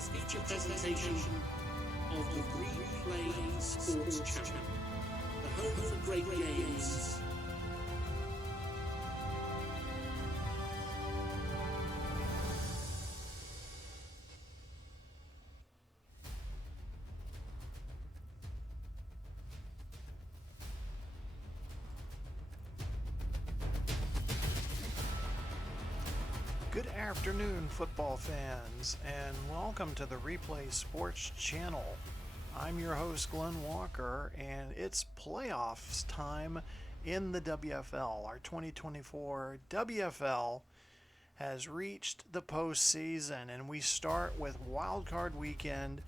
a feature presentation of the Replay Sports Channel, the home for great games. Good afternoon, football fans, and welcome to the Replay Sports Channel. I'm your host, Glenn Walker, and it's playoffs time in the WFL. Our 2024 WFL has reached the postseason, and we start with Wildcard weekend,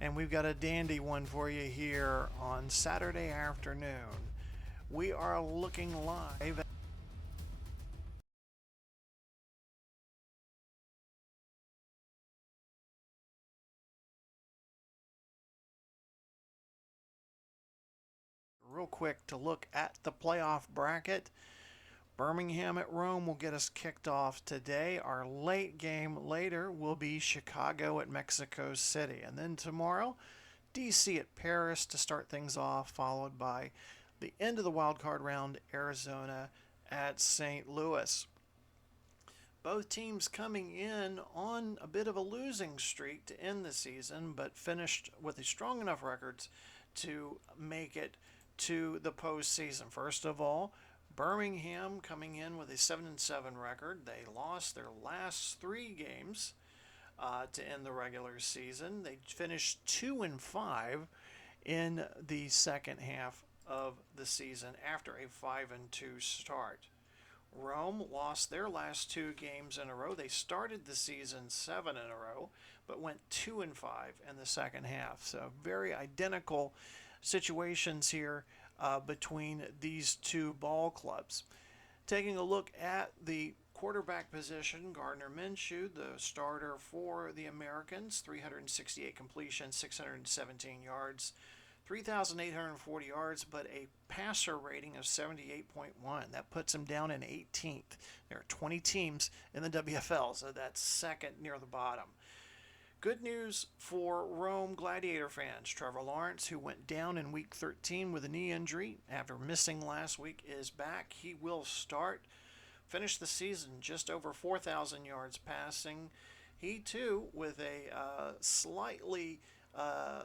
and we've got a dandy one for you here on Saturday afternoon. We are looking live real quick to look at the playoff bracket. Birmingham at Rome will get us kicked off today. Our late game later will be Chicago at Mexico City. And then tomorrow, DC at Paris to start things off, followed by the end of the wild card round, Arizona at St. Louis. Both teams coming in on a bit of a losing streak to end the season, but finished with a strong enough records to make it to the postseason. First of all, Birmingham coming in with a 7-7 record. They lost their last 3 games to end the regular season. They finished 2-5 in the second half of the season after a 5-2 start. Rome lost their last 2 games in a row. They started the season 7 in a row, but went 2-5 in the second half. So very identical situations here between these two ball clubs. Taking a look at the quarterback position, Gardner Minshew, the starter for the Americans, 368 completions, 617 yards, 3,840 yards, but a passer rating of 78.1. That puts him down in 18th. There are 20 teams in the WFL, so that's second near the bottom. Good news for Rome Gladiator fans. Trevor Lawrence, who went down in Week 13 with a knee injury after missing last week, is back. He will start, finish the season just over 4,000 yards passing. He, too, with a slightly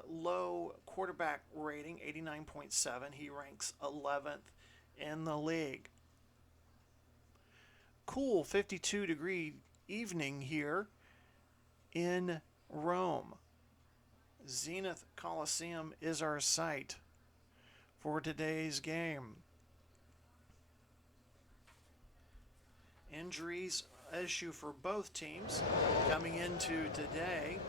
low quarterback rating, 89.7. He ranks 11th in the league. Cool 52-degree evening here in Rome. Zenith Coliseum is our site for today's game. Injuries issue for both teams coming into today.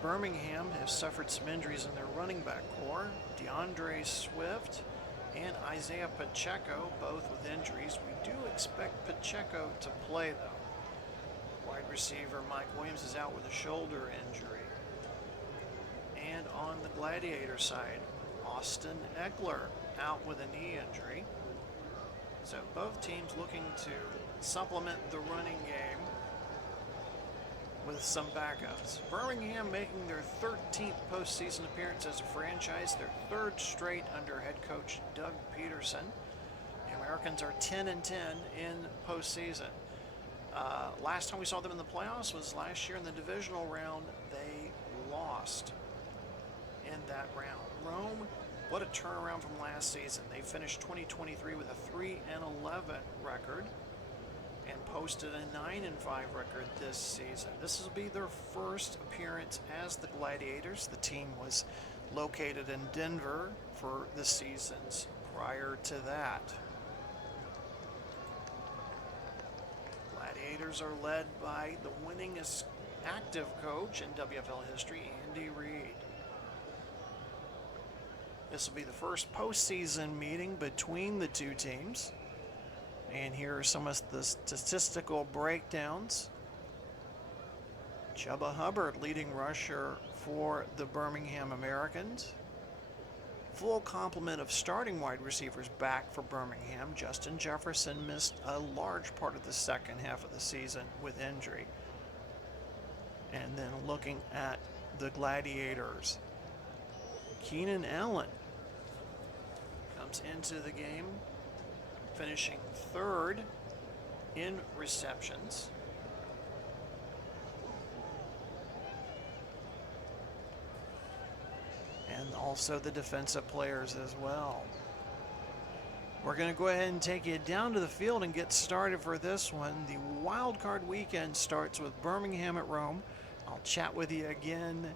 Birmingham has suffered some injuries in their running back core. DeAndre Swift and Isaiah Pacheco, both with injuries. We do expect Pacheco to play, though. Wide receiver Mike Williams is out with a shoulder injury. And on the Gladiator side, Austin Eckler out with a knee injury. So both teams looking to supplement the running game with some backups. Birmingham making their 13th postseason appearance as a franchise, their 3rd straight under head coach Doug Peterson. The Americans are 10-10 in postseason. Last time we saw them in the playoffs was last year in the divisional round. They lost in that round. Rome, what a turnaround from last season. They finished 2023 with a 3-11 record and posted a 9-5 record this season. This will be their first appearance as the Gladiators. The team was located in Denver for the seasons prior to that. Gladiators are led by the winningest active coach in WFL history, Andy Reid. This will be the first postseason meeting between the two teams. And here are some of the statistical breakdowns. Chuba Hubbard, leading rusher for the Birmingham Americans. Full complement of starting wide receivers back for Birmingham. Justin Jefferson missed a large part of the second half of the season with injury. And then looking at the Gladiators. Keenan Allen comes into the game, finishing third in receptions. And also the defensive players as well. We're going to go ahead and take you down to the field and get started for this one. The Wildcard weekend starts with Birmingham at Rome. I'll chat with you again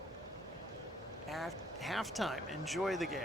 at halftime. Enjoy the game.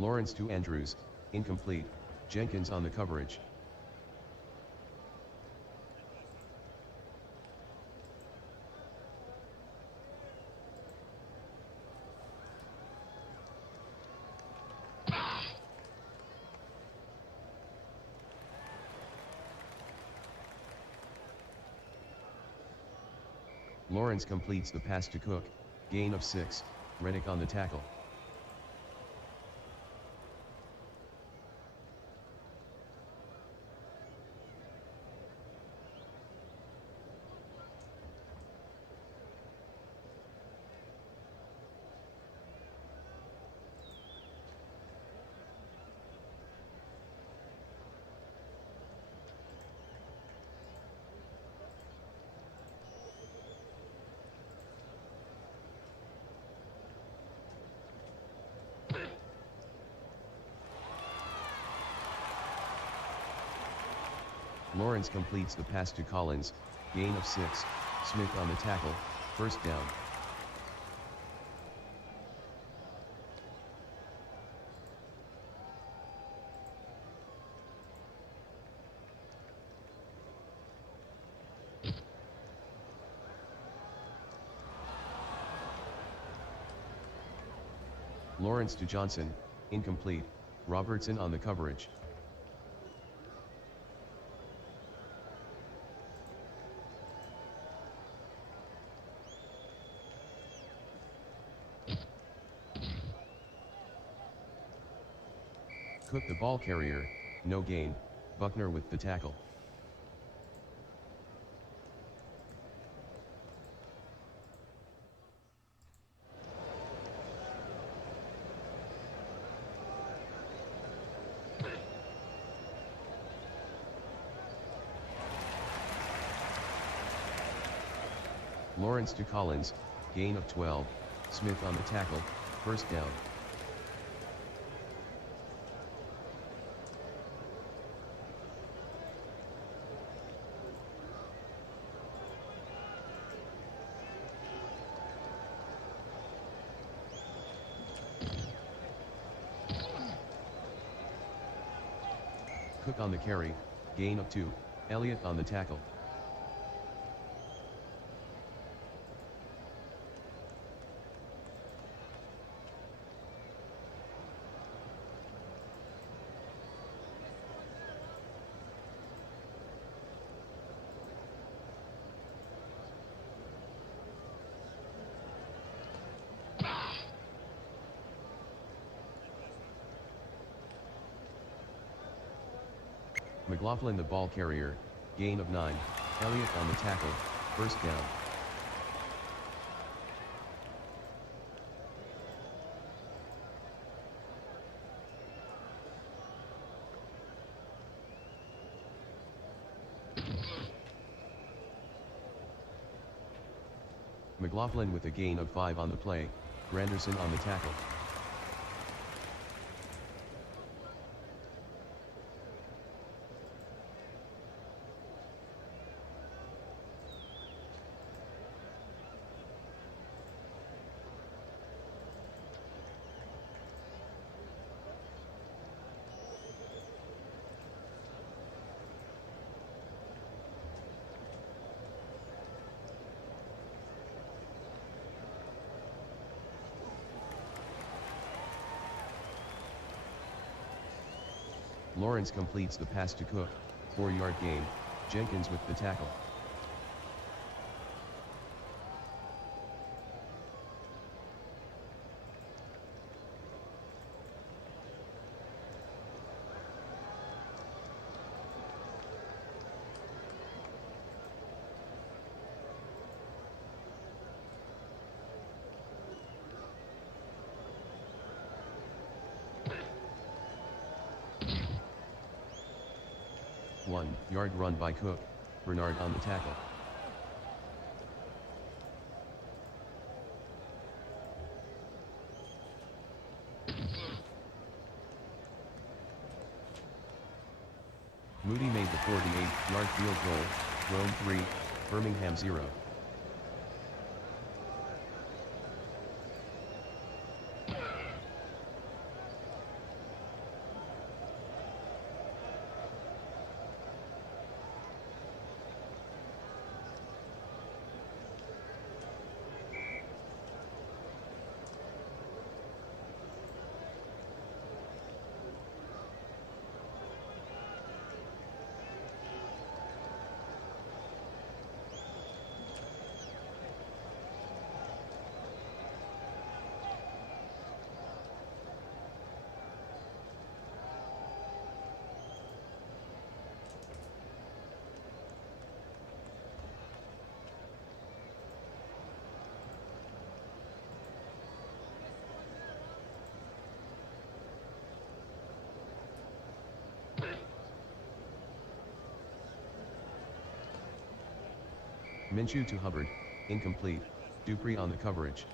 Lawrence to Andrews, incomplete. Jenkins on the coverage. Lawrence completes the pass to Cook, gain of 6, Reddick on the tackle. Lawrence completes the pass to Collins, gain of 6, Smith on the tackle, first down. Lawrence to Johnson, incomplete, Robertson on the coverage. Cook the ball carrier, no gain, Buckner with the tackle. Lawrence to Collins, gain of 12, Smith on the tackle, first down. Cook on the carry, gain of 2, Elliott on the tackle. McLaughlin the ball carrier, gain of 9, Elliott on the tackle, first down. McLaughlin with a gain of 5 on the play, Granderson on the tackle. Lawrence completes the pass to Cook, 4-yard gain, Jenkins with the tackle. Yard run by Cook, Bernard on the tackle. Moody made the 48-yard field goal, Rome 3, Birmingham 0. Minshew to Hubbard, incomplete, Dupree on the coverage.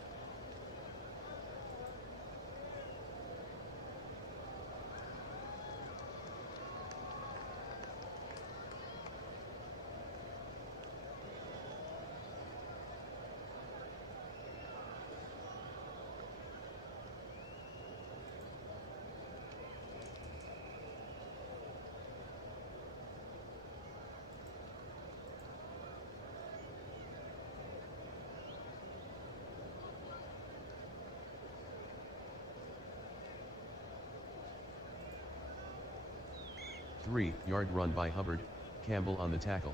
Yard run by Hubbard, Campbell on the tackle.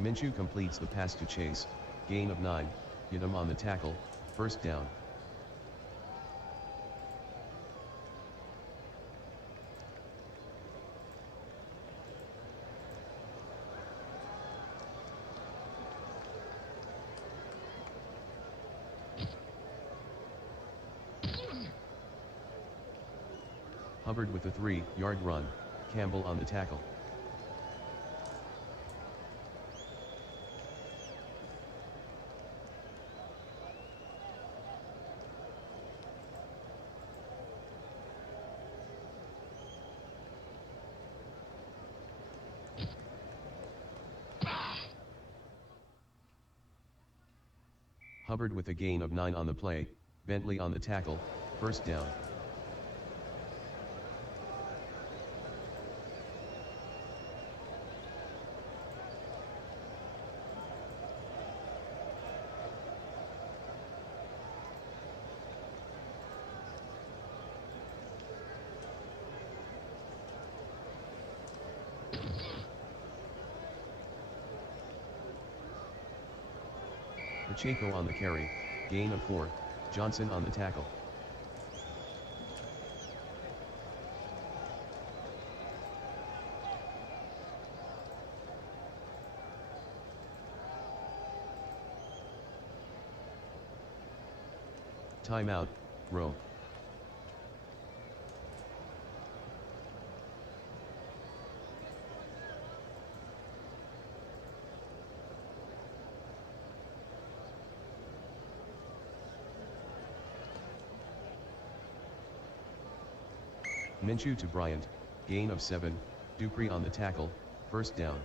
Minshew completes the pass to Chase, gain of 9, hit him on the tackle, first down. Hubbard with a 3-yard run, Campbell on the tackle. Hubbard with a gain of 9 on the play, Bentley on the tackle, first down. Pacheco on the carry, gain of 4, Johnson on the tackle. Timeout, Rome. Minshew to Bryant, gain of 7, Dupree on the tackle, first down.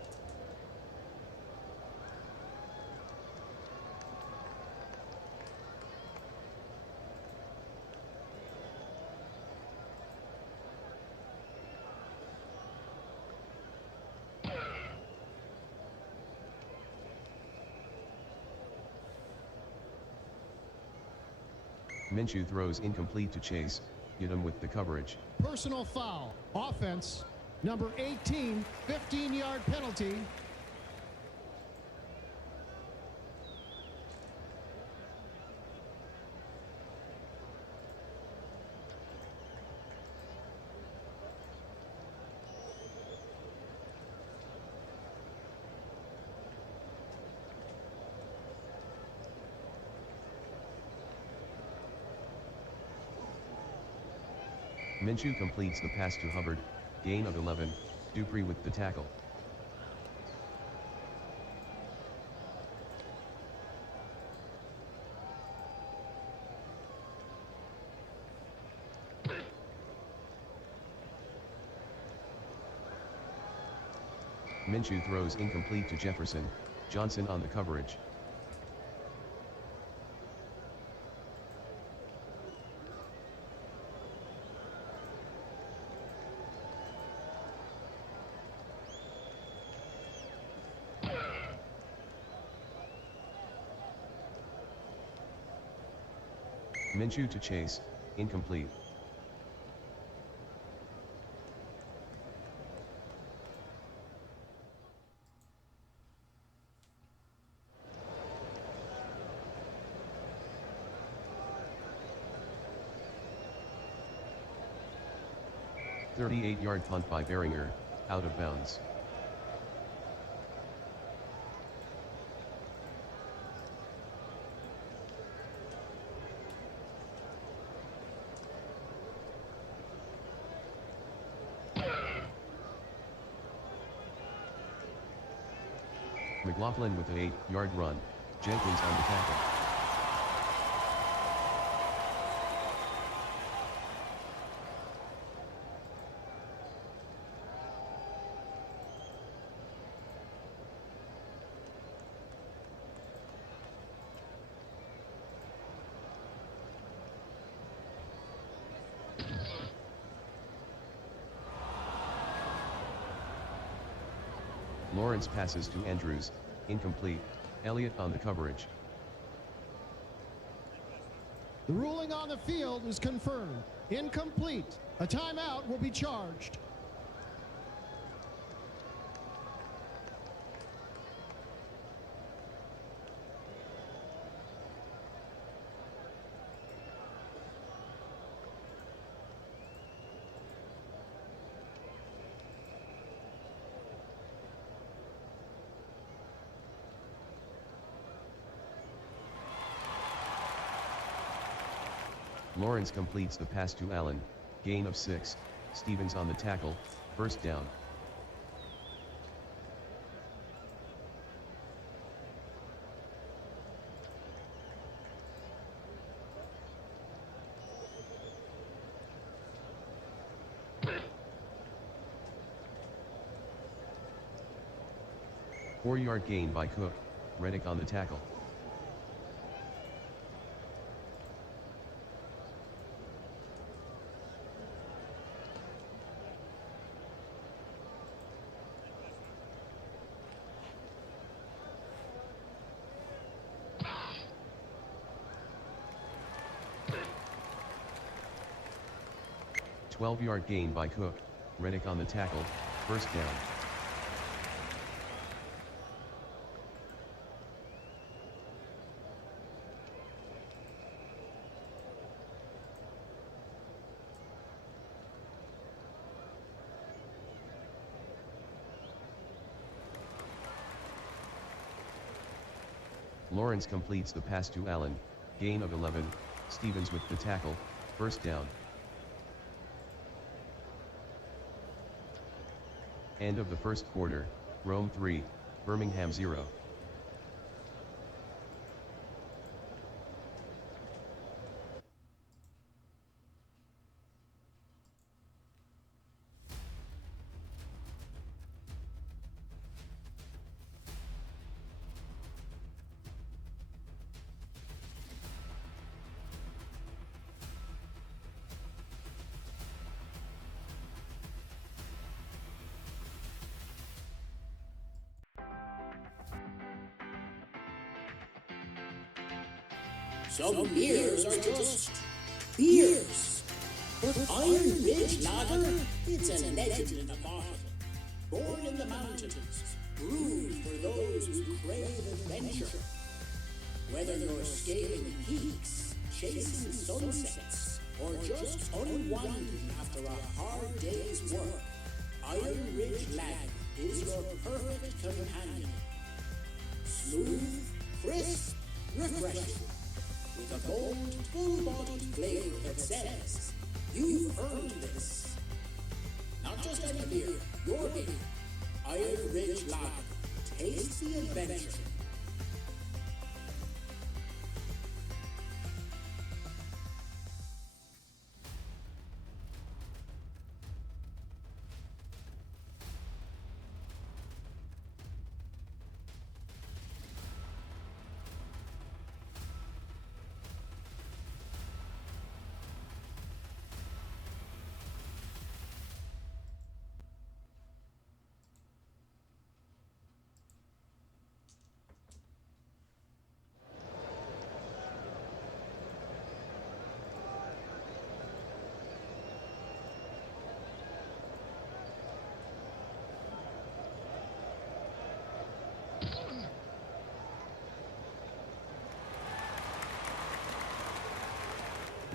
Minshew throws incomplete to Chase, hit him with the coverage. Personal foul, offense, number 18, 15-yard penalty. Minshew completes the pass to Hubbard, gain of 11, Dupree with the tackle. Minshew throws incomplete to Jefferson, Johnson on the coverage. Minshew to Chase, incomplete. "38-yard punt by Behringer, out of bounds." McLaughlin with an 8-yard run, Jenkins on the tackle. Lawrence passes to Andrews, incomplete, Elliott on the coverage. The ruling on the field is confirmed. Incomplete. A timeout will be charged. Lawrence completes the pass to Allen, gain of 6, Stevens on the tackle, first down. Four-yard gain by Cook, Reddick on the tackle. Twelve-yard gain by Cook, Reddick on the tackle, first down. Lawrence completes the pass to Allen, gain of 11, Stevens with the tackle, first down. End of the first quarter, Rome 3, Birmingham 0. Some beers are just beers. But Iron Ridge Lager, it's a legend in a bottle. Born in the mountains, brewed for those who crave adventure. Whether you're scaling peaks, chasing sunsets, or just unwinding after a hard day's work, Iron Ridge Lager is your perfect companion. Smooth, crisp, refreshing. With a bold, full-bodied flavor that says, you've earned this. Not just any beer, your beer. Iron Ridge Lager. Taste the adventure.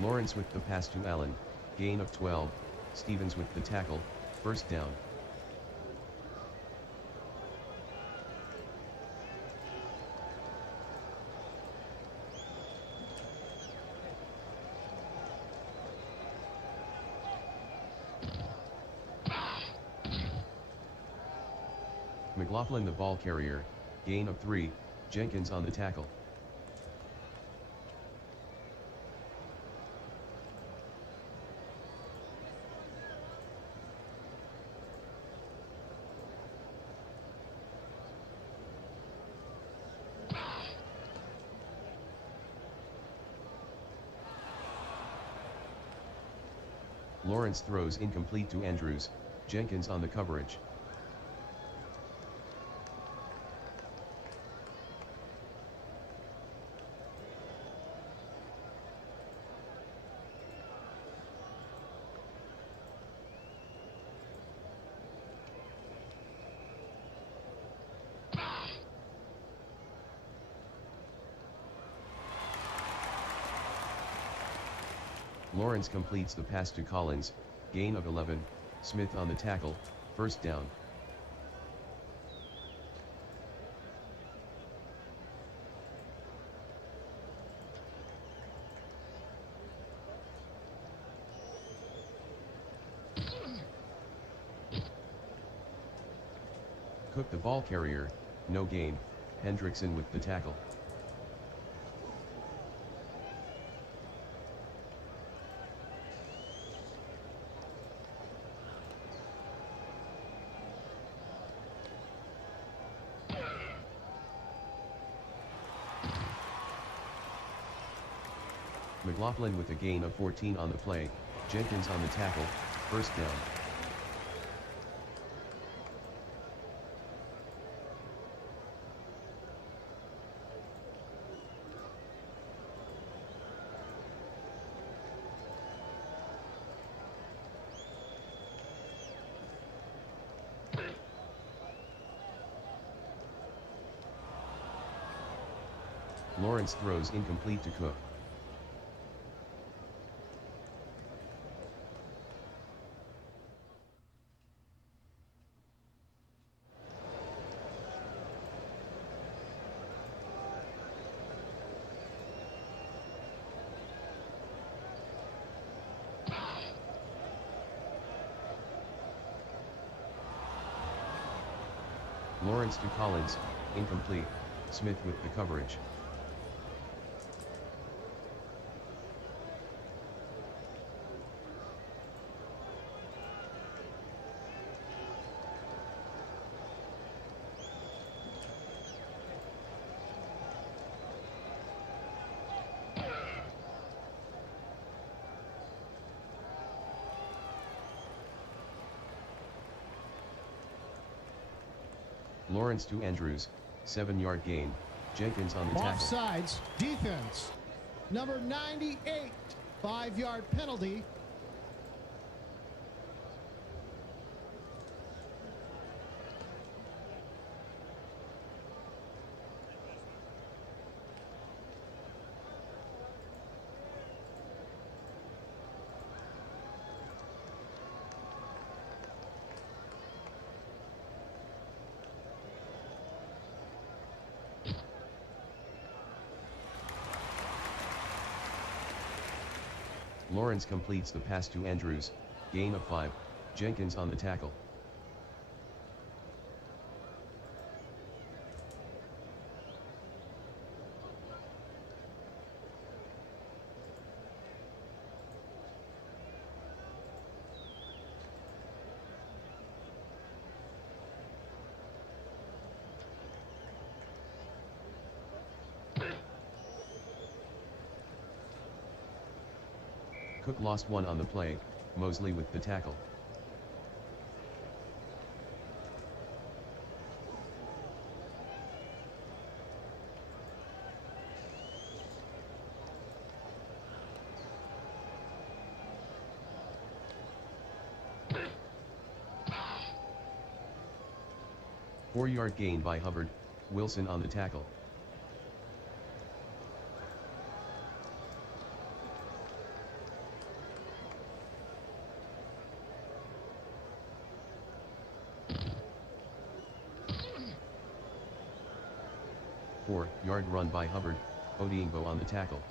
Lawrence with the pass to Allen, gain of 12, Stevens with the tackle, first down. McLaughlin the ball carrier, gain of 3, Jenkins on the tackle. Lawrence throws incomplete to Andrews, Jenkins on the coverage. Lawrence completes the pass to Collins, gain of 11, Smith on the tackle, first down. Cook the ball carrier, no gain, Hendrickson with the tackle. McLaughlin with a gain of 14 on the play, Jenkins on the tackle, first down. Lawrence throws incomplete to Cook. Lawrence to Collins, incomplete, Smith with the coverage. Lawrence to Andrews, 7-yard gain, Jenkins on the tackle. Offsides, defense. Number 98, 5-yard penalty. Lawrence completes the pass to Andrews, gain of 5, Jenkins on the tackle. Cook lost 1 on the play, Mosley with the tackle. Four-yard gain by Hubbard, Wilson on the tackle. Four-yard run by Hubbard, Odingbo on the tackle.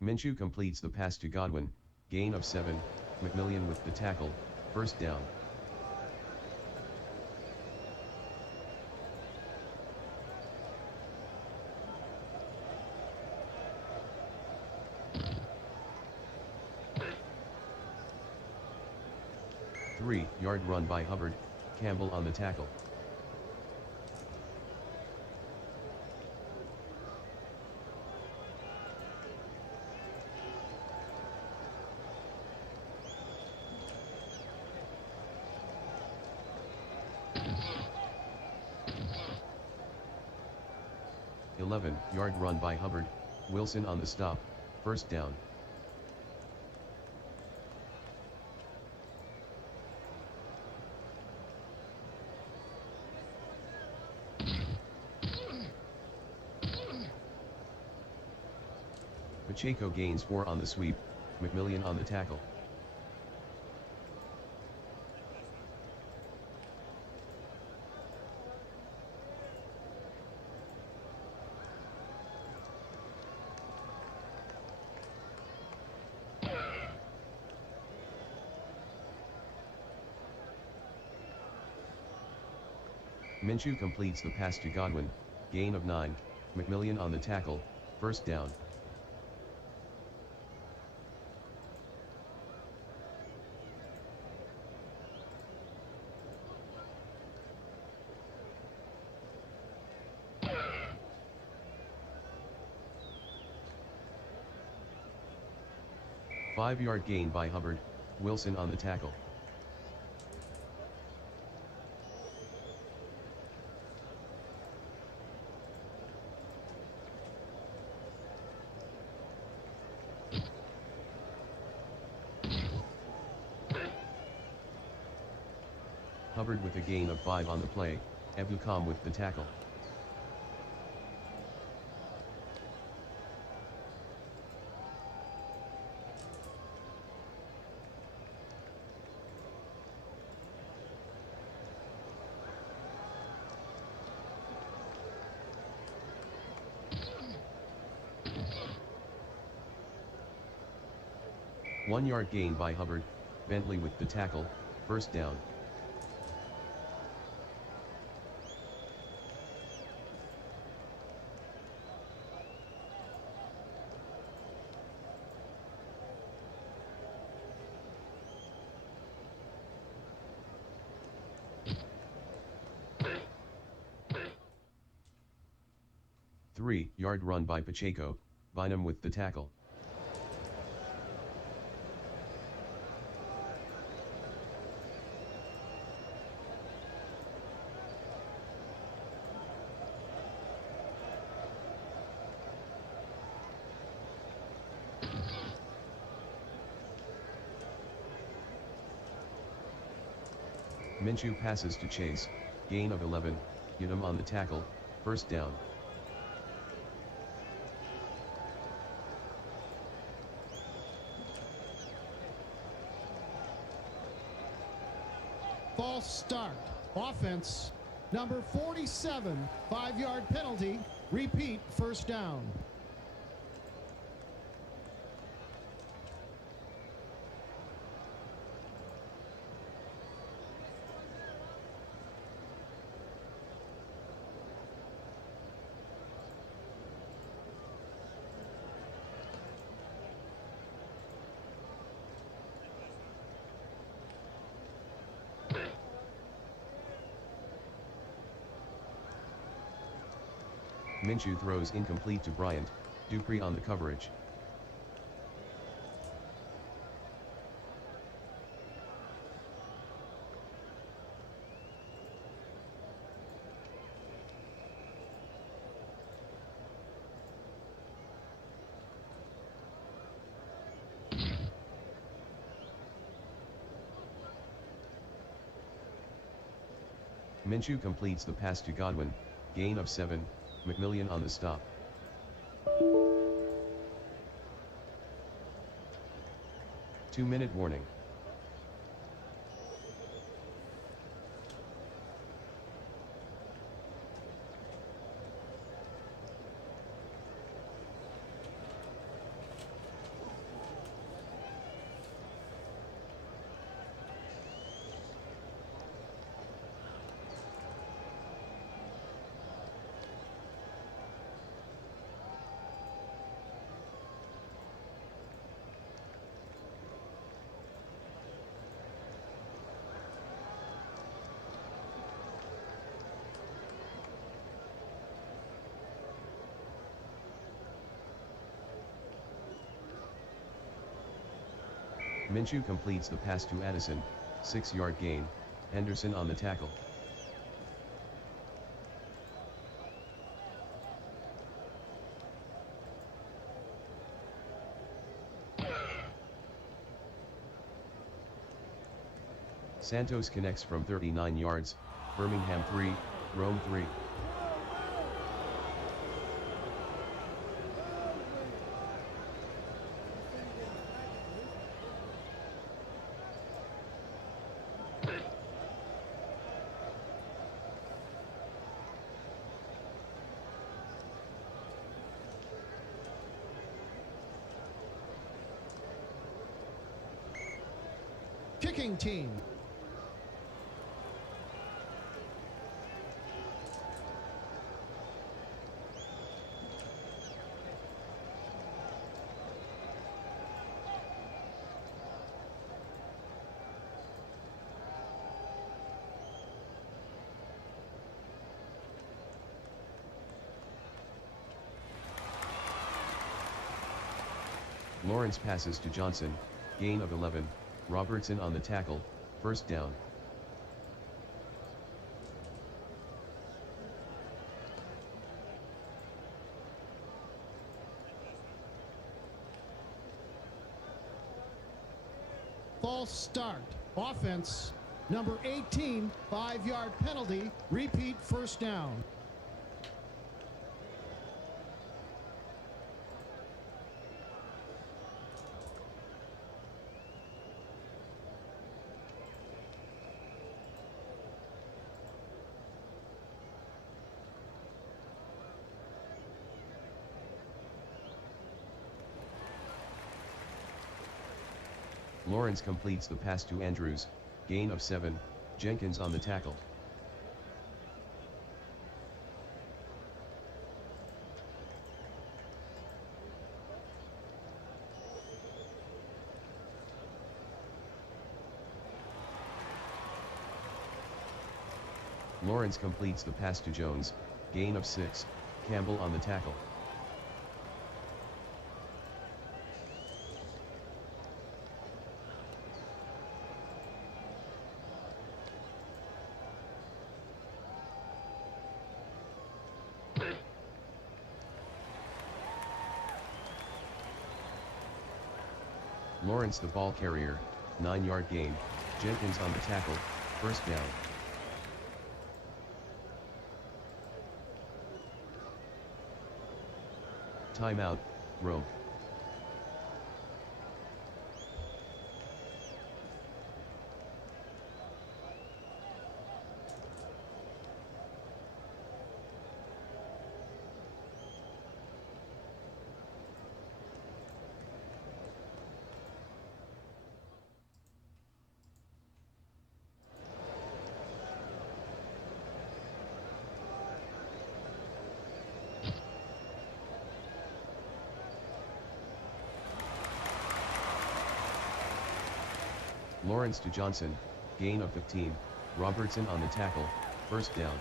Minshew completes the pass to Godwin, gain of 7, McMillian with the tackle, first down. Three-yard run by Hubbard, Campbell on the tackle. Yard run by Hubbard, Wilson on the stop, first down. Pacheco gains 4 on the sweep, McMillian on the tackle. Minshew completes the pass to Godwin, gain of 9, McMillian on the tackle, first down. Five-yard gain by Hubbard, Wilson on the tackle. Hubbard with a gain of 5 on the play, Ebukam with the tackle. 1 yard gain by Hubbard, Bentley with the tackle, first down. Three-yard run by Pacheco, Bynum with the tackle. Minshew passes to Chase, gain of 11, Unum on the tackle, first down. False start. Offense. Number 47, 5-yard penalty. Repeat, first down. Minshew throws incomplete to Bryant, Dupree on the coverage. Minshew completes the pass to Godwin, gain of 7, McMillian on the stop. Two-minute warning. Minshew completes the pass to Addison, 6-yard gain, Henderson on the tackle. Santos connects from 39 yards, Birmingham 3, Rome 3. Kicking team. Lawrence passes to Johnson, gain of 11, Robertson on the tackle, first down. False start. Offense. Number 18, 5-yard penalty. Repeat, first down. Lawrence completes the pass to Andrews, gain of 7, Jenkins on the tackle. Lawrence completes the pass to Jones, gain of 6, Campbell on the tackle. Lawrence the ball carrier, 9-yard gain, Jenkins on the tackle, first down. Timeout, Rome. Lawrence to Johnson, gain of 15, Robertson on the tackle, first down.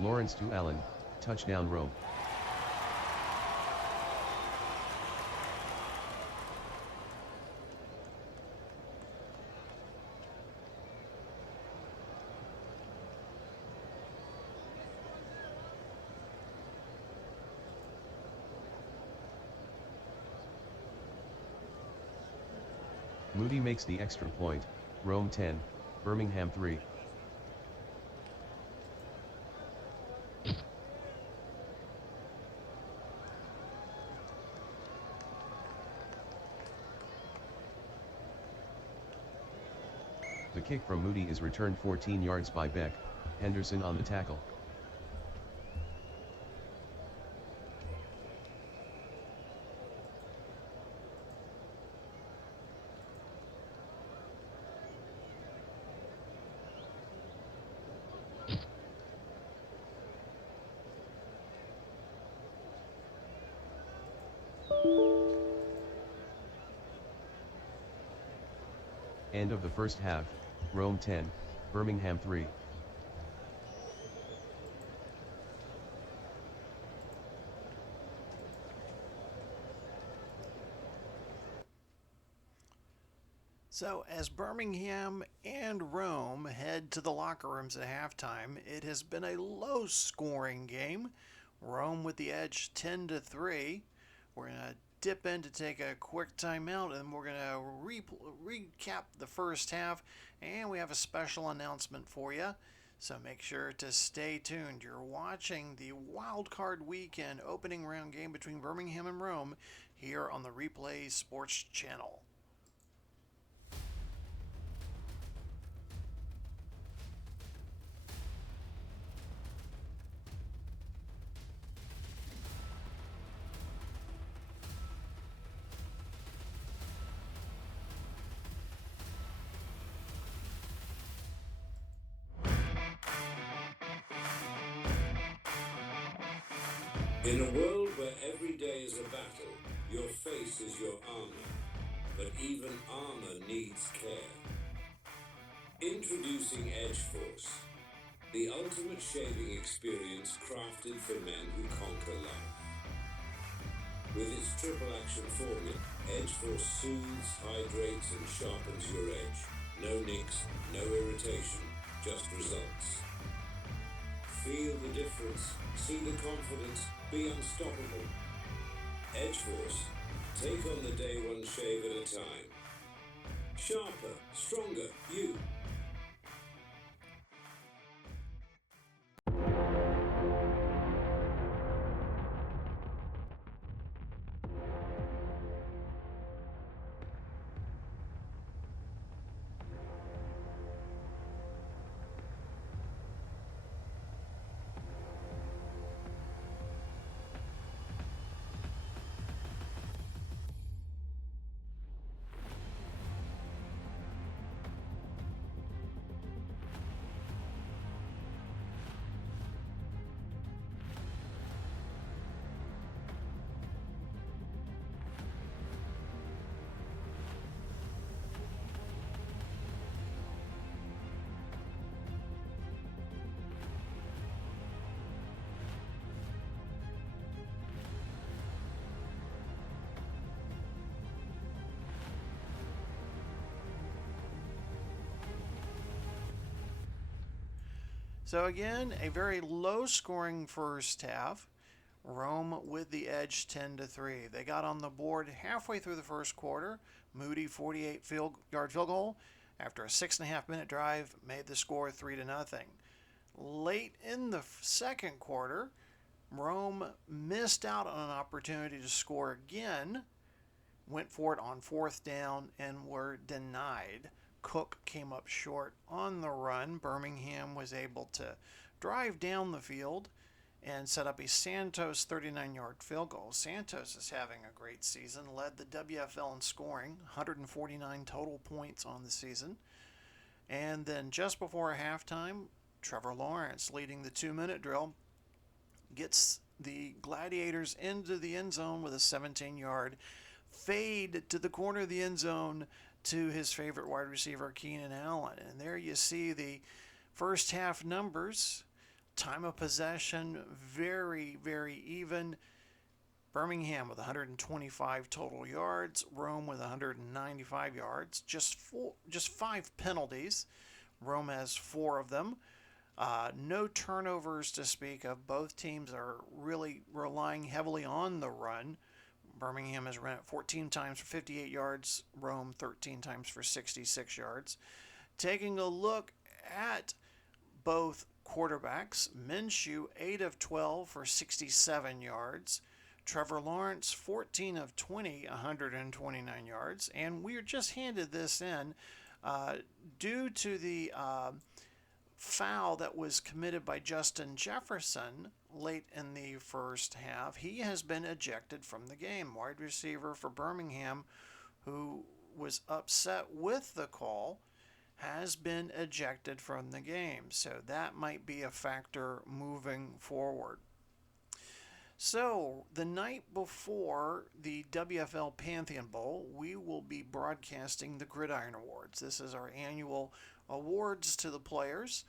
Lawrence to Allen, touchdown Rome. Moody makes the extra point, Rome 10, Birmingham 3. The kick from Moody is returned 14 yards by Beck, Henderson on the tackle. End of the first half, Rome 10, Birmingham 3. So, as Birmingham and Rome head to the locker rooms at halftime, it has been a low-scoring game. Rome with the edge 10-3. We're going to dip in to take a quick timeout, and we're going to recap the first half, and we have a special announcement for you. So make sure to stay tuned. You're watching the Wildcard Weekend opening round game between Birmingham and Rome here on the Replay Sports Channel. In a world where every day is a battle, your face is your armor, but even armor needs care. Introducing Edge Force, the ultimate shaving experience crafted for men who conquer life. With its triple action formula, Edge Force soothes, hydrates, and sharpens your edge. No nicks, no irritation, just results. Feel the difference, see the confidence, be unstoppable. Edge Force, take on the day one shave at a time. Sharper, stronger, you. So again, a very low-scoring first half. Rome with the edge 10-3. They got on the board halfway through the first quarter. Moody 48-yard field goal after a 6.5-minute drive made the score 3-0. Late in the second quarter, Rome missed out on an opportunity to score again, went for it on fourth down, and were denied. Cook came up short on the run. Birmingham was able to drive down the field and set up a Santos 39-yard field goal. Santos is having a great season, led the WFL in scoring, 149 total points on the season. And then just before halftime, Trevor Lawrence, leading the 2-minute drill, gets the Gladiators into the end zone with a 17-yard fade to the corner of the end zone to his favorite wide receiver, Keenan Allen. And there you see the first half numbers. Time of possession, very, very even. Birmingham with 125 total yards. Rome with 195 yards. Just 5 penalties. Rome has 4 of them. No turnovers to speak of. Both teams are really relying heavily on the run. Birmingham has run it 14 times for 58 yards. Rome 13 times for 66 yards. Taking a look at both quarterbacks, Minshew 8 of 12 for 67 yards. Trevor Lawrence 14 of 20, 129 yards. And we were just handed this in due to the foul that was committed by Justin Jefferson late in the first half. He has been ejected from the game. Wide receiver for Birmingham, who was upset with the call, has been ejected from the game. So that might be a factor moving forward. So the night before the WFL Pantheon Bowl, we will be broadcasting the Gridiron Awards. This is our annual awards to the players,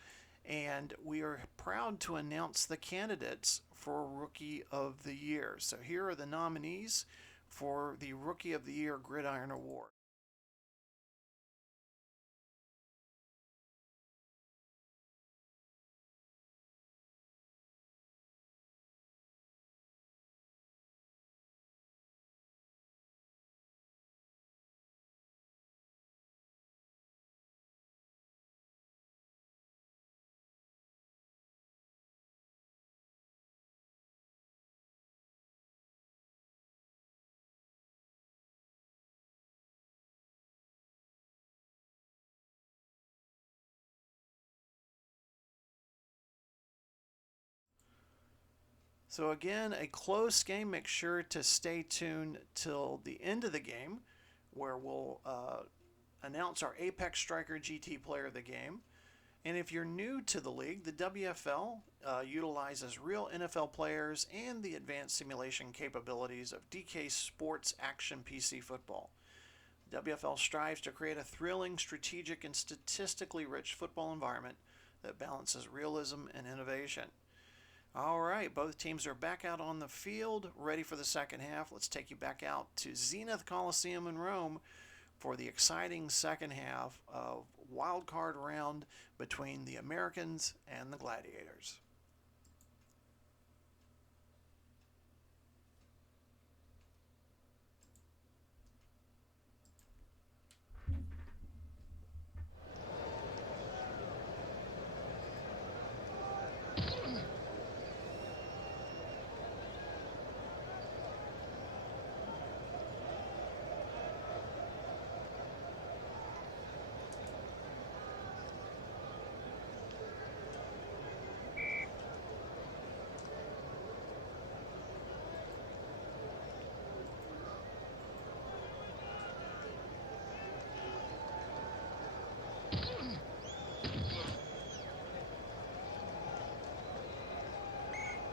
and we are proud to announce the candidates for Rookie of the Year. So here are the nominees for the Rookie of the Year Gridiron Award. So again, a close game. Make sure to stay tuned till the end of the game, where we'll announce our Apex Striker GT Player of the Game. And if you're new to the league, the WFL utilizes real NFL players and the advanced simulation capabilities of DK Sports Action PC Football. The WFL strives to create a thrilling, strategic, and statistically rich football environment that balances realism and innovation. All right, both teams are back out on the field, ready for the second half. Let's take you back out to Zenith Coliseum in Rome for the exciting second half of Wildcard round between the Americans and the Gladiators.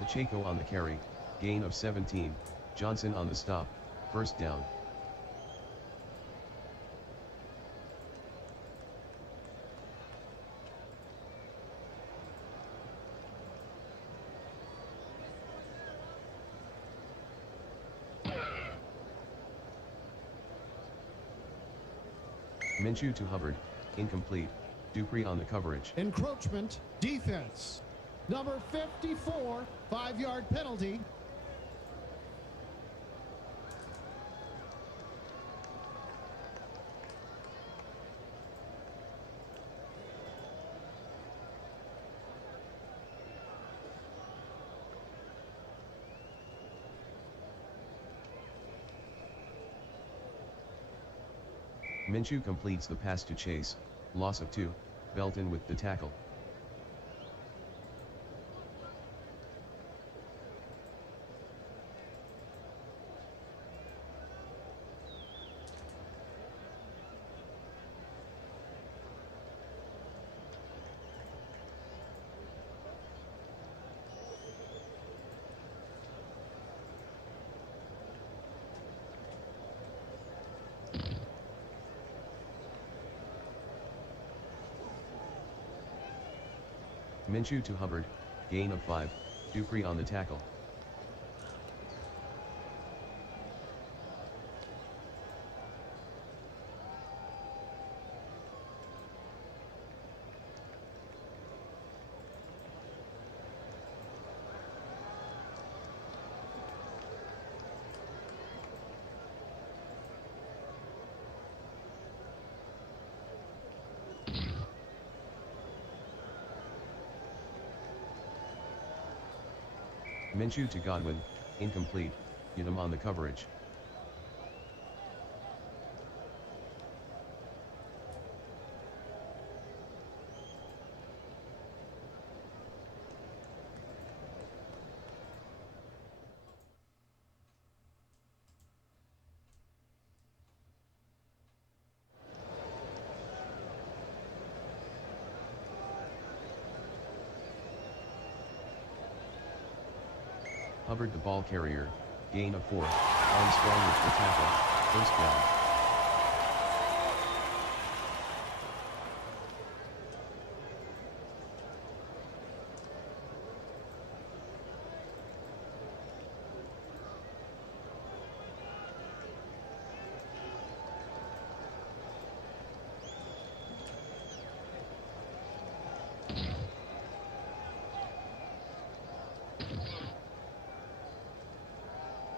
Pacheco on the carry, gain of 17, Johnson on the stop, first down. Minshew to Hubbard, incomplete, Dupree on the coverage. Encroachment defense. Number 54, 5-yard penalty. Minshew completes the pass to Chase, loss of 2, Belton with the tackle. Minshew to Hubbard, gain of 5, Dupree on the tackle. Minshew to Godwin, incomplete, Yadam on the coverage. Hubbard the ball carrier, gain of 4, Armstrong with the tackle, first down.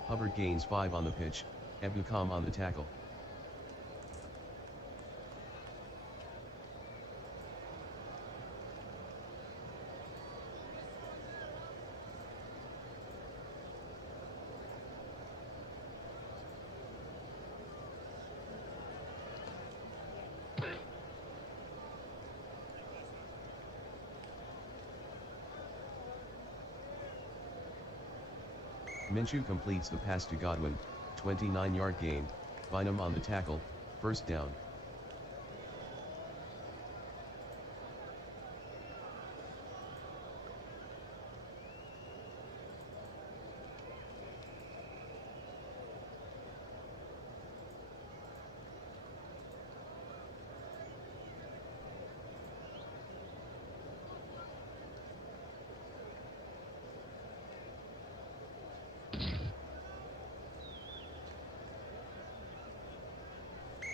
Hubbard gains 5 on the pitch, Ebukam on the tackle. Minshew completes the pass to Godwin, 29-yard gain, Bynum on the tackle, first down.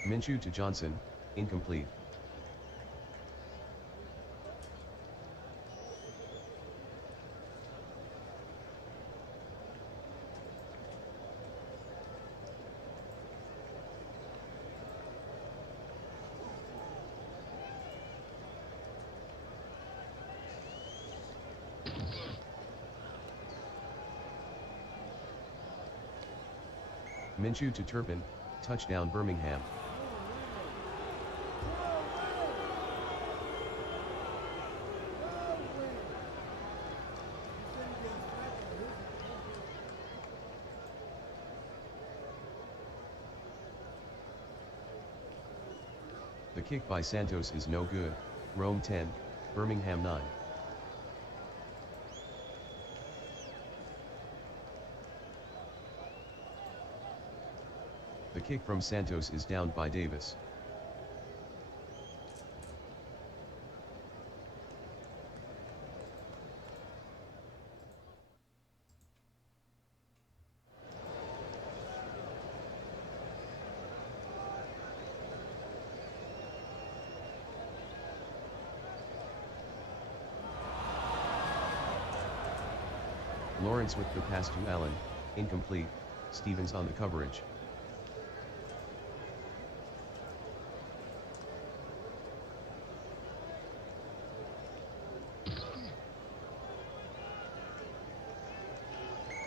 Minshew to Johnson, incomplete. Minshew to Turpin, touchdown Birmingham. The kick by Santos is no good, Rome 10, Birmingham 9. The kick from Santos is downed by Davis. Lawrence with the pass to Allen, incomplete, Stevens on the coverage.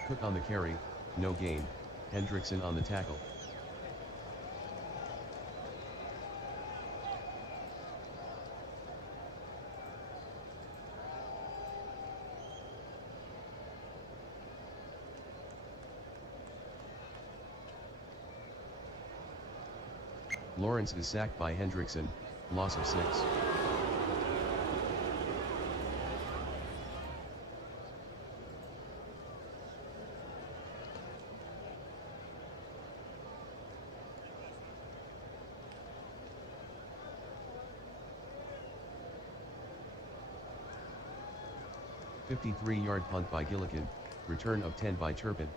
Cook on the carry, no gain, Hendrickson on the tackle. Lawrence is sacked by Hendrickson, loss of 6. A 53-yard punt by Gillikin, return of 10 by Turpin.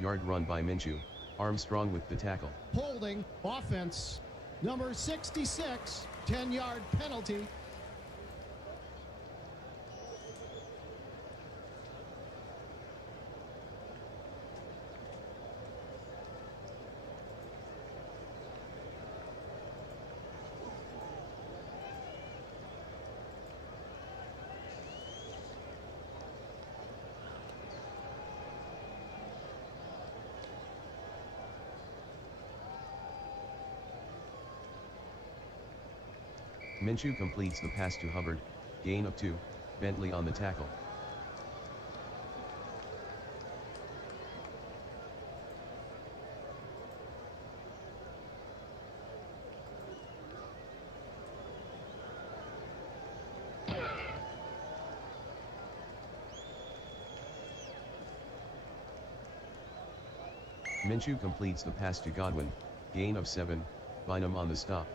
Yard run by Minshew, Armstrong with the tackle. Holding, offense, number 66, 10-yard penalty. Minshew completes the pass to Hubbard, gain of 2, Bentley on the tackle. Minshew completes the pass to Godwin, gain of 7, Bynum on the stop.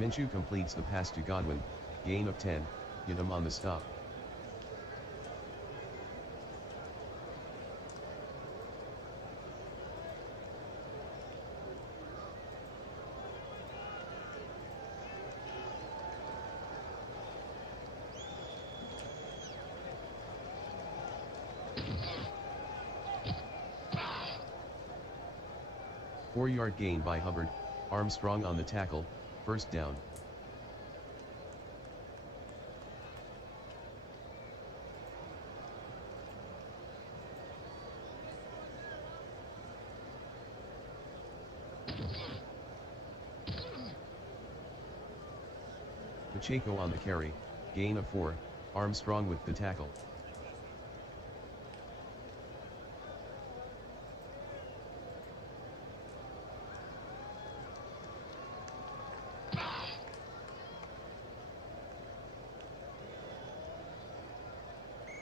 Minshew completes the pass to Godwin, gain of 10, Yadam on the stop. Four-yard gain by Hubbard, Armstrong on the tackle, first down. Pacheco on the carry, gain of 4, Armstrong with the tackle.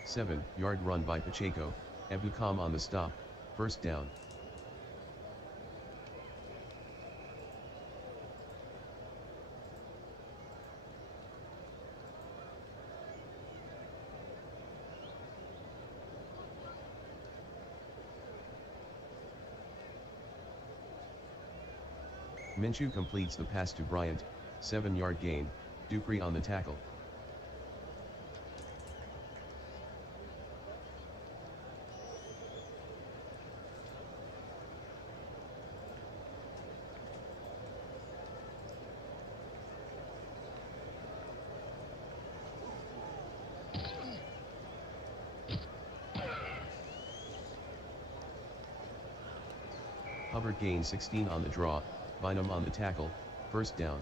Seven-yard run by Pacheco, Ebukam on the stop, first down. Minshew completes the pass to Bryant, 7-yard gain, Dupree on the tackle. Hubbard gains 16 on the draw, Bynum on the tackle, first down.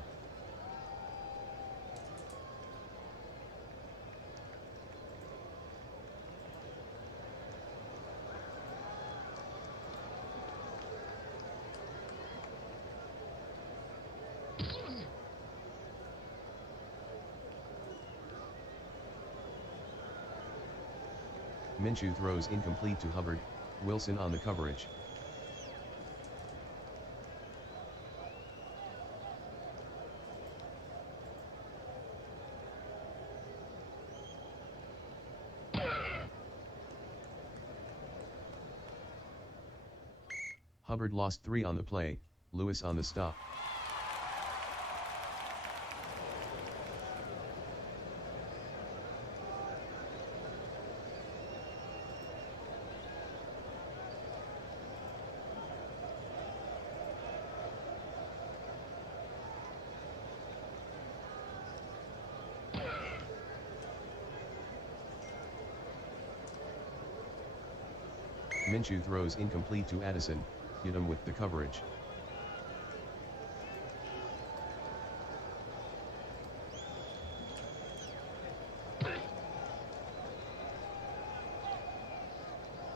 Minshew throws incomplete to Hubbard, Wilson on the coverage. Hubbard lost 3 on the play, Lewis on the stop. Minshew throws incomplete to Addison, hit him with the coverage.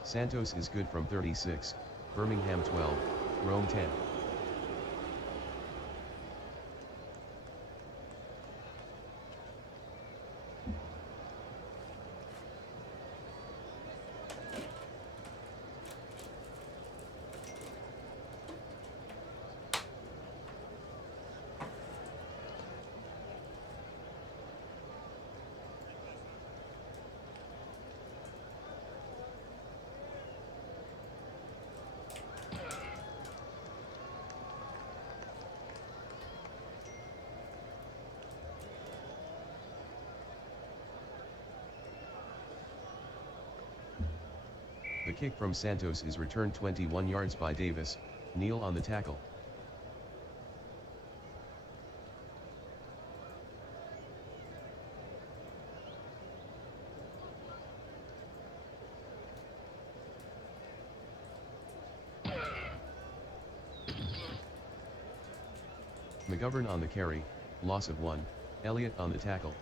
Santos is good from 36, Birmingham 12, Rome 10. The kick from Santos is returned 21 yards by Davis, Neal on the tackle. McGovern on the carry, loss of 1, Elliott on the tackle.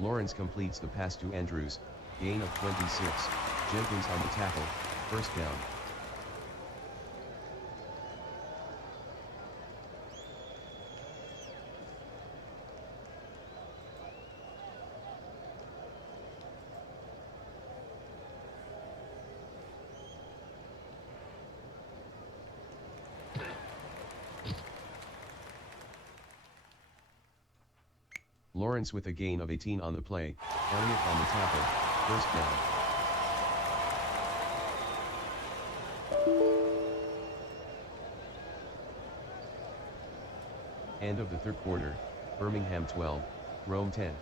Lawrence completes the pass to Andrews, gain of 26, Jenkins on the tackle, first down. Lawrence with a gain of 18 on the play, Elliott on the tackle, first down. End of the third quarter, Birmingham 12, Rome 10.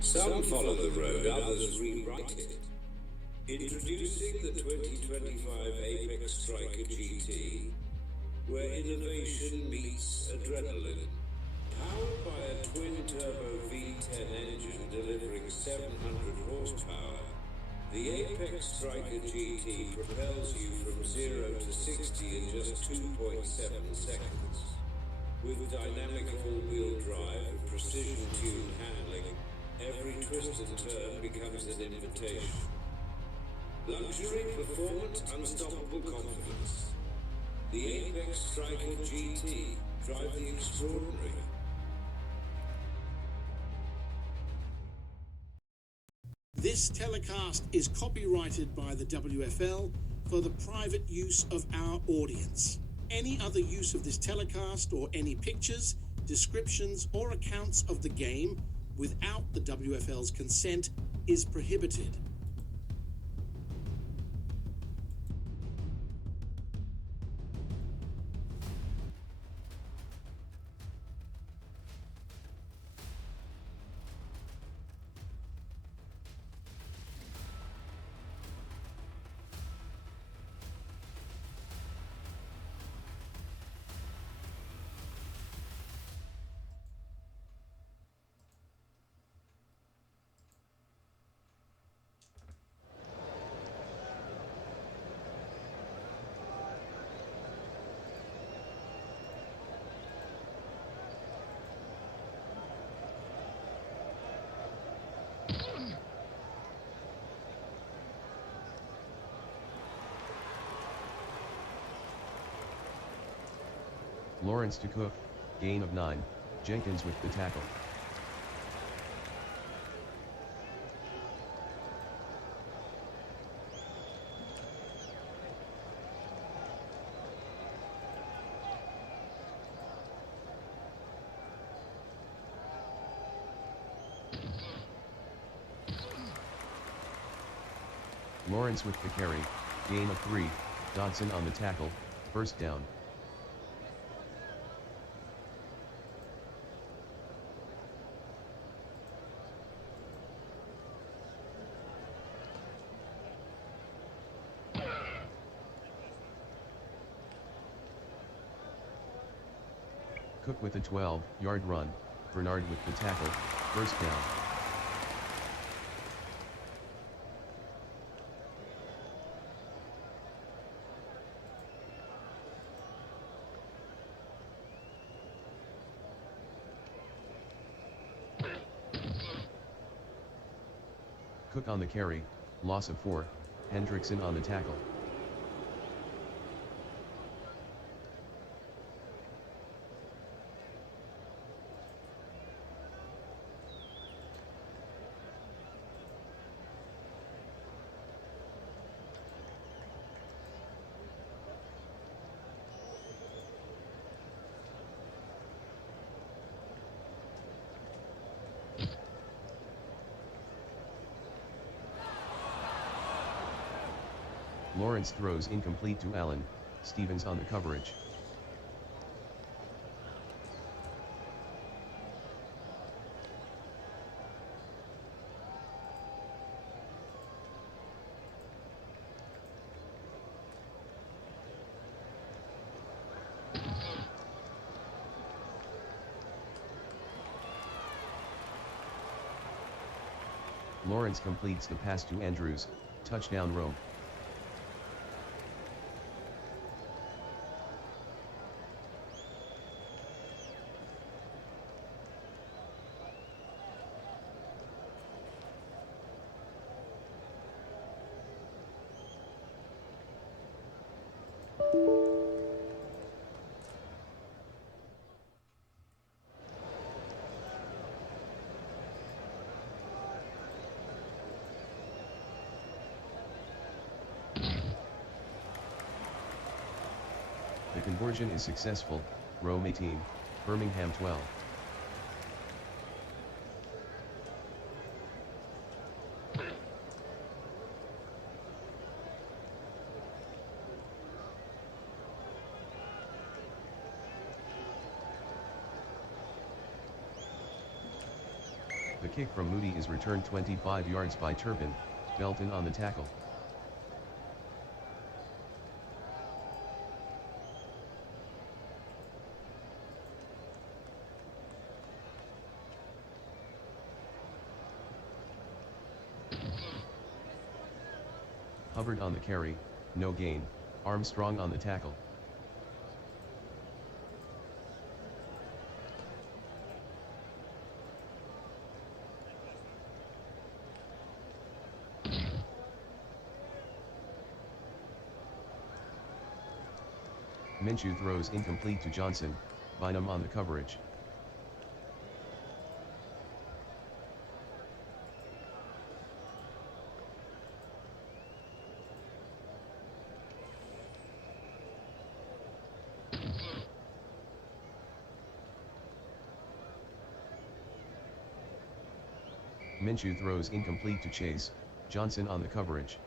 Some follow the road, others rewrite it. Introducing the 2025 Apex Striker GT, where innovation meets adrenaline. Powered by a twin-turbo V10 engine delivering 700 horsepower, the Apex Striker GT propels you from 0 to 60 in just 2.7 seconds. With dynamic all-wheel drive and precision-tuned handling, every twist and turn becomes an invitation. Luxury, performance, unstoppable confidence. The Apex Striker GT. Drive the extraordinary. This telecast is copyrighted by the WFL for the private use of our audience. Any other use of this telecast or any pictures, descriptions, or accounts of the game without the WFL's consent is prohibited. Lawrence to Cook, gain of 9, Jenkins with the tackle. Lawrence with the carry, gain of 3, Dodson on the tackle, first down. Cook with a 12-yard run, Bernard with the tackle, first down. Cook on the carry, loss of 4, Hendrickson on the tackle. Lawrence throws incomplete to Allen, Stevens on the coverage. Lawrence completes the pass to Andrews, touchdown Rome. The conversion is successful, Rome 18, Birmingham 12. The kick from Moody is returned 25 yards by Turpin, Belton on the tackle. Hubbard on the carry, no gain, Armstrong on the tackle. Minshew throws incomplete to Johnson, Bynum on the coverage. Minshew throws incomplete to Chase, Johnson on the coverage.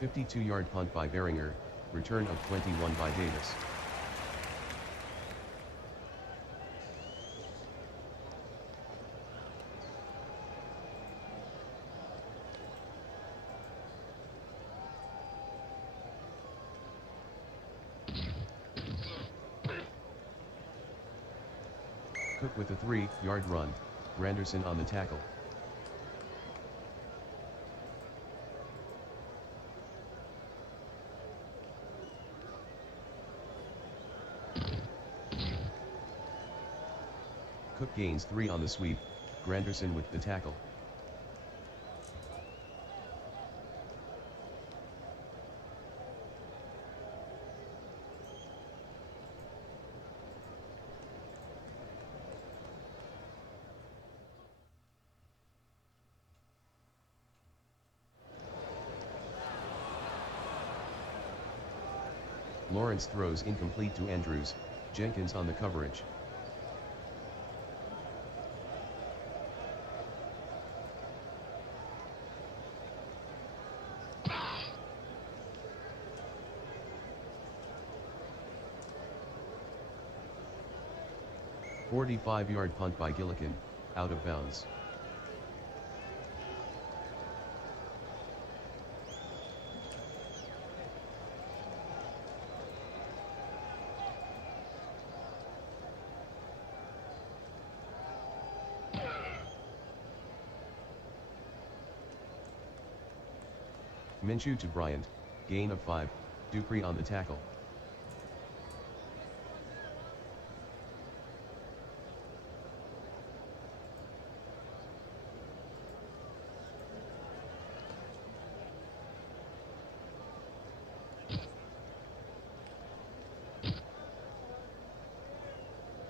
A 52-yard punt by Beringer, return of 21 by Davis. Cook with a 3-yard run, Granderson on the tackle. Cook gains 3 on the sweep, Granderson with the tackle. Lawrence throws incomplete to Andrews, Jenkins on the coverage. A 45-yard punt by Gillikin, out of bounds. Minshew to Bryant, gain of 5, Dupree on the tackle.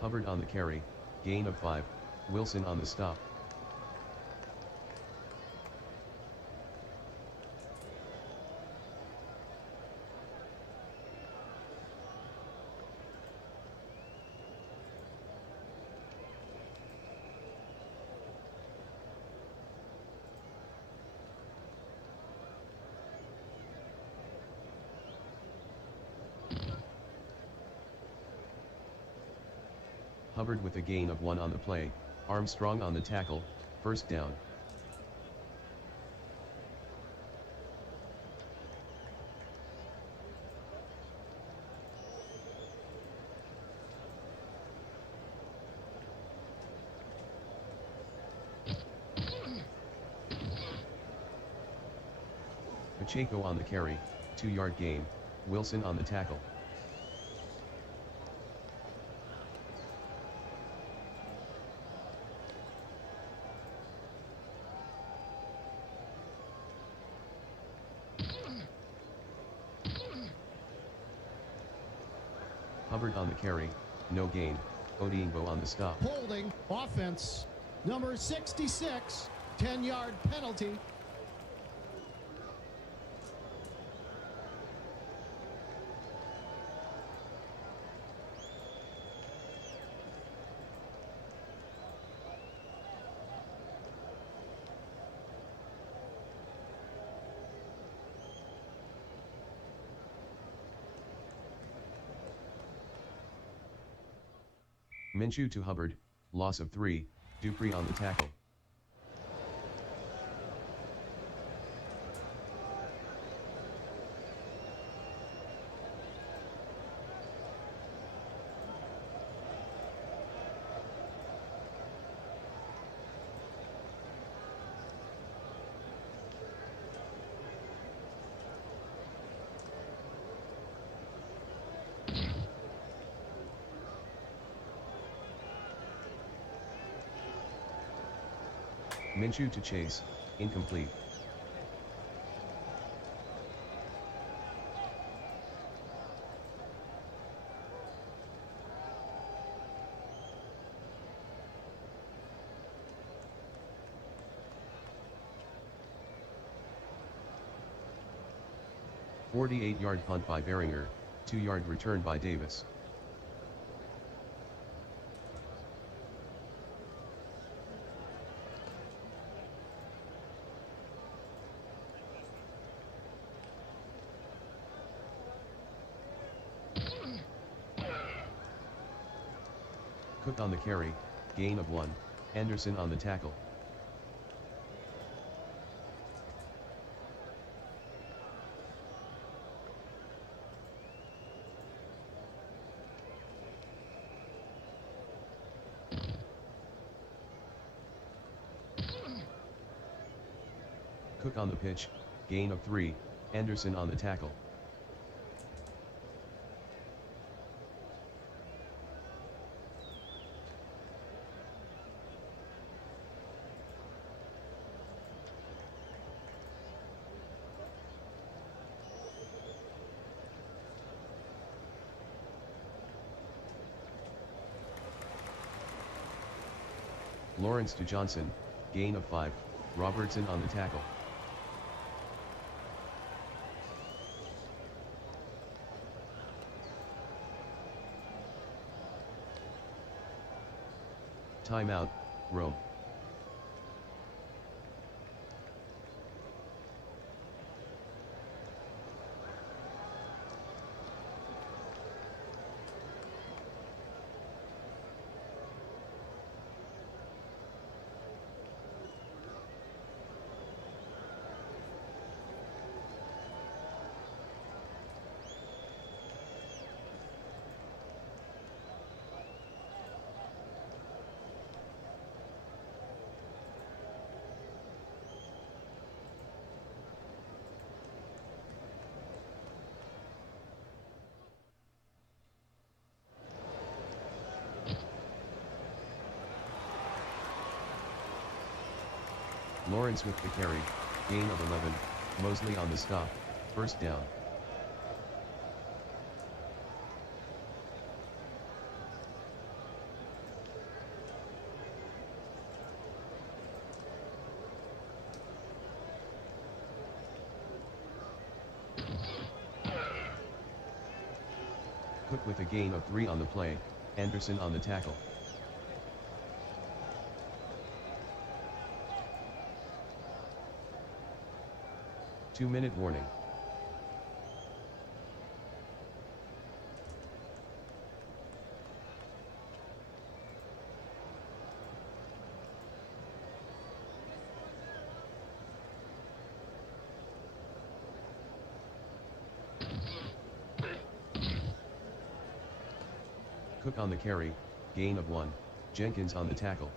Hubbard on the carry, gain of 5, Wilson on the stop. Hubbard with a gain of 1 on the play, Armstrong on the tackle, first down. Pacheco on the carry, 2-yard gain, Wilson on the tackle. Hubbard on the carry, no gain, Odingbo on the stop. Holding, offense, number 66, 10-yard penalty. Minshew to Hubbard, loss of 3, Dupree on the tackle. Minshew to Chase, incomplete. 48-yard punt by Behringer, 2-yard return by Davis. Cook on the carry, gain of 1, Anderson on the tackle. Cook on the pitch, gain of 3, Anderson on the tackle. Lawrence to Johnson, gain of 5, Robertson on the tackle. Timeout, Rome. Lawrence with the carry, gain of 11, Mosley on the stop, first down. Cook with a gain of 3 on the play, Anderson on the tackle. Two-minute warning. Cook on the carry, gain of 1, Jenkins on the tackle.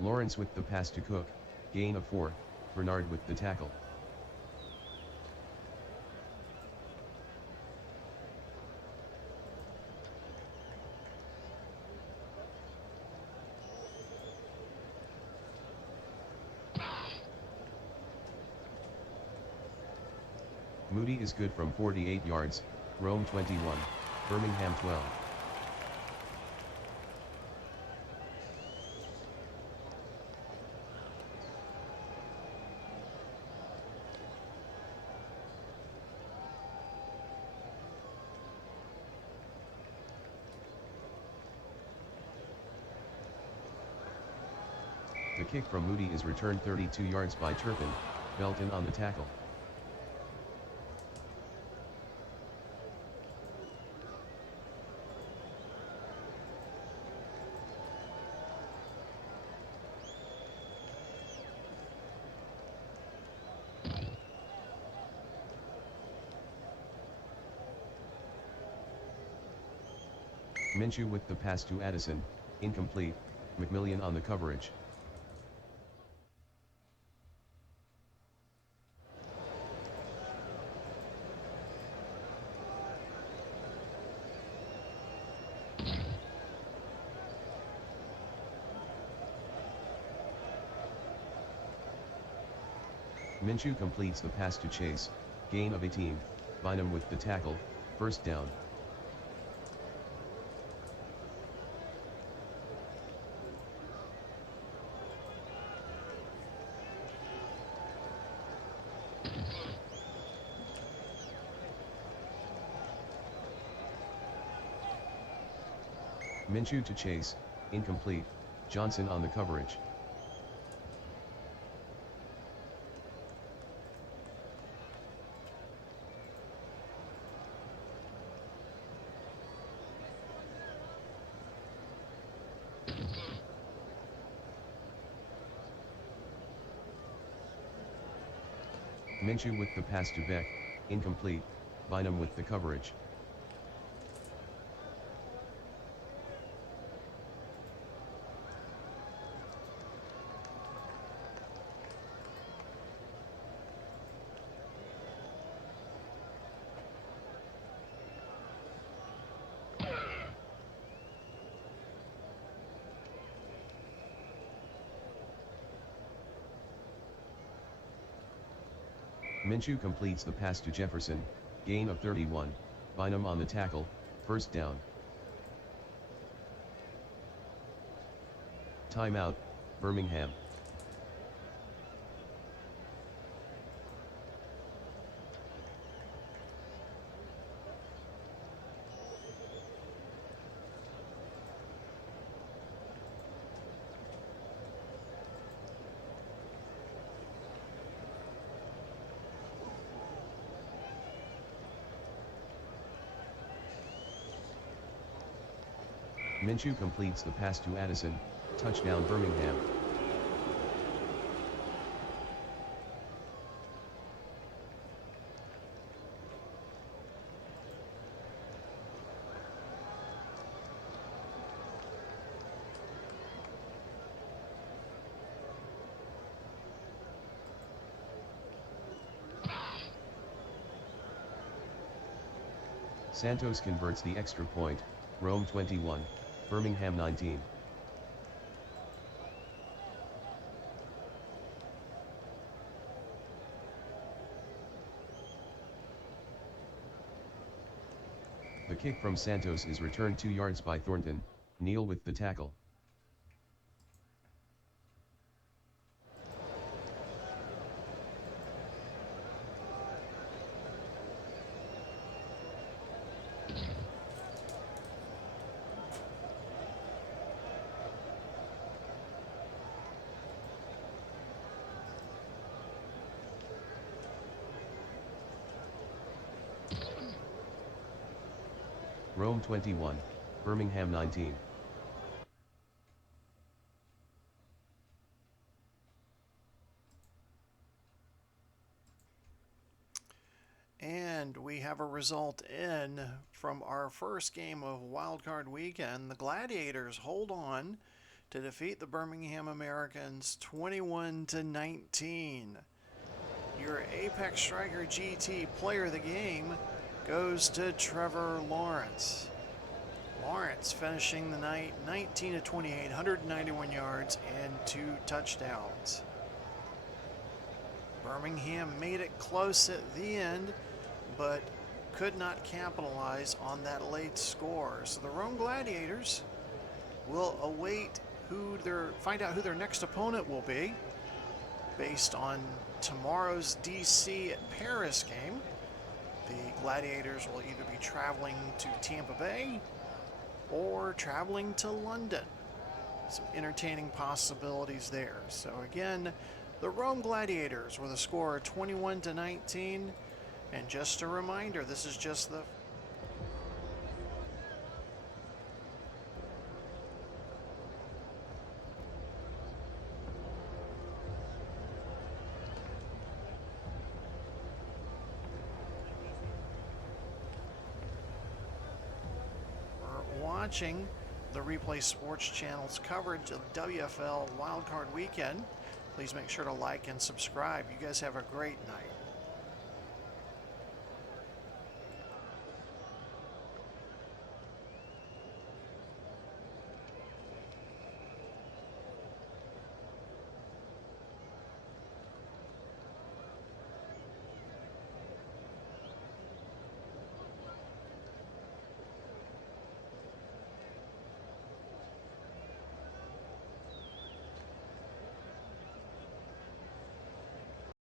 Lawrence with the pass to Cook, gain of 4, Bernard with the tackle. Moody is good from 48 yards, Rome 21, Birmingham 12. The kick from Moody is returned 32 yards by Turpin, Belton on the tackle. Minshew with the pass to Addison, incomplete, McMillian on the coverage. Minshew completes the pass to Chase, gain of 18, Bynum with the tackle, first down. Minshew to Chase, incomplete, Johnson on the coverage. Minshew with the pass to Beck, incomplete, Bynum with the coverage. Minshew completes the pass to Jefferson, gain of 31, Bynum on the tackle, first down. Timeout, Birmingham. Minshew completes the pass to Addison, touchdown Birmingham. Santos converts the extra point, Rome 21, Birmingham 19. The kick from Santos is returned 2 yards by Thornton, Neal with the tackle. Rome 21, Birmingham 19. And we have a result in from our first game of Wildcard weekend. The Gladiators hold on to defeat the Birmingham Americans 21-19. Your Apex Striker GT player of the game goes to Trevor Lawrence. Lawrence finishing the night 19-28, 191 yards and 2 touchdowns. Birmingham made it close at the end, but could not capitalize on that late score. So the Rome Gladiators will find out who their next opponent will be based on tomorrow's DC at Paris game. The Gladiators will either be traveling to Tampa Bay or traveling to London. Some entertaining possibilities there. So again, the Rome Gladiators with a score of 21-19. And just a reminder, this is just the watching the Replay Sports Channel's coverage of WFL Wildcard Weekend. Please make sure to like and subscribe. You guys have a great night.